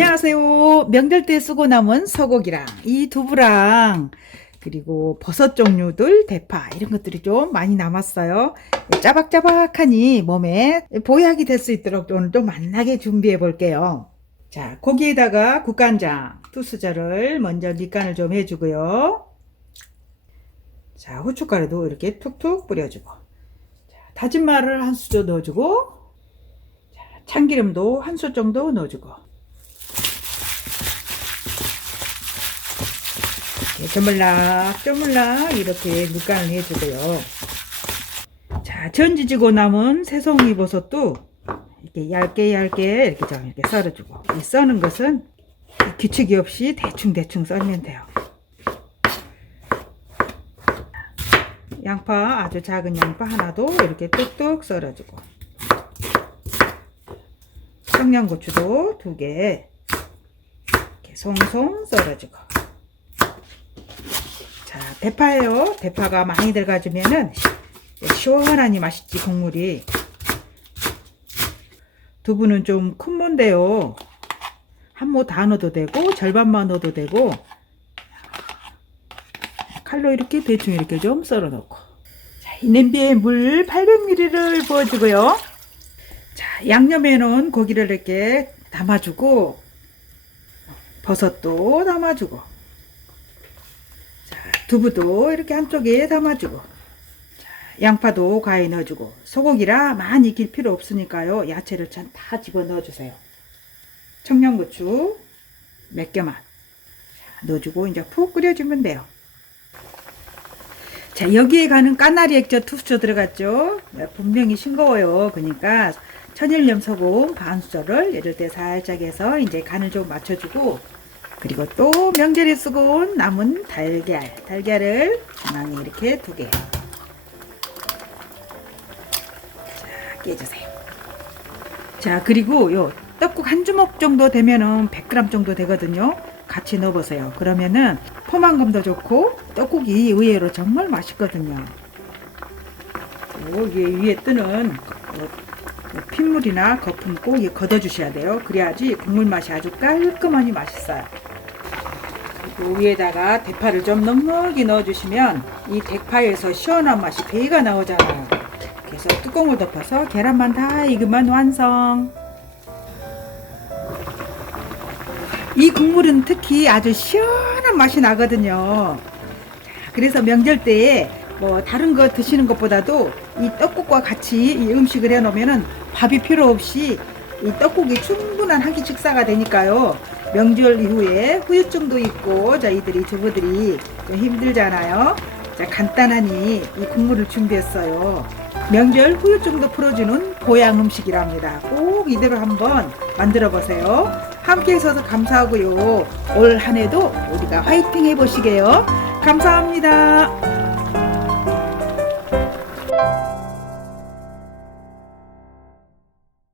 안녕하세요. 명절 때 쓰고 남은 소고기랑 이 두부랑 그리고 버섯 종류들, 대파 이런 것들이 좀 많이 남았어요. 짜박짜박하니 몸에 보약이 될 수 있도록 오늘 좀 맛나게 준비해 볼게요. 자, 고기에다가 국간장 두 수저를 먼저 밑간을 좀 해주고요. 자, 후춧가루도 이렇게 툭툭 뿌려주고, 자, 다진 마늘 한 수저 넣어주고, 자, 참기름도 한수 정도 넣어주고, 쪼물락 쪼물락 이렇게 밑간을 해주고요. 자, 전지지고 남은 새송이 버섯도 이렇게 얇게 얇게 이렇게 좀 이렇게 썰어주고 이 써는 것은 규칙이 없이 대충 대충 썰면 돼요. 양파 아주 작은 양파 하나도 이렇게 뚝뚝 썰어주고 청양고추도 두 개 이렇게 송송 썰어주고 자 대파예요. 대파가 많이 들어가주면은 시원하니 맛있지 국물이 두부는 좀큰 모인데요. 한 모 다 넣어도 되고 절반만 넣어도 되고 칼로 이렇게 대충 이렇게 좀 썰어 놓고 자, 이 냄비에 물 800ml를 부어주고요. 자, 양념해 놓은 고기를 이렇게 담아주고 버섯도 담아주고 자, 두부도 이렇게 한쪽에 담아주고 자, 양파도 가위 넣어주고 소고기라 많이 익힐 필요 없으니까요. 야채를 전다 집어 넣어주세요. 청양고추 몇 개만 자, 넣어주고 이제 푹 끓여주면 돼요. 자 여기에 가는 까나리 액젓 투수저 들어갔죠. 네, 분명히 싱거워요. 그러니까 천일염 소금 반 수저를 이럴 때 살짝 해서 이제 간을 좀 맞춰주고 그리고 또 명절에 쓰고 온 남은 달걀 달걀을 중앙에 이렇게 두 개. 자 깨주세요. 자 그리고 요 떡국 한 주먹 정도 되면은 100g 정도 되거든요. 같이 넣어보세요. 그러면은 포만감도 좋고 떡국이 의외로 정말 맛있거든요. 여기 위에 뜨는 어, 핏물이나 거품 꼭이 걷어주셔야 돼요. 그래야지 국물 맛이 아주 깔끔하니 맛있어요. 그리고 위에다가 대파를 좀 넉넉히 넣어주시면 이 대파에서 시원한 맛이 배가 나오잖아요. 그래서 뚜껑을 덮어서 계란만 다 익으면 완성. 이 국물은 특히 아주 시원한 맛이 나거든요. 자, 그래서 명절 때에 뭐 다른 거 드시는 것보다도 이 떡국과 같이 이 음식을 해 놓으면은 밥이 필요 없이 이 떡국이 충분한 한끼 식사가 되니까요. 명절 이후에 후유증도 있고 저희들이 주부들이 좀 힘들잖아요. 자, 간단하니 이 국물을 준비했어요. 명절 후유증도 풀어주는 보양 음식이랍니다. 꼭 이대로 한번 만들어 보세요. 함께 해주셔서 감사하고요. 올 한 해도 우리가 화이팅 해보시게요. 감사합니다.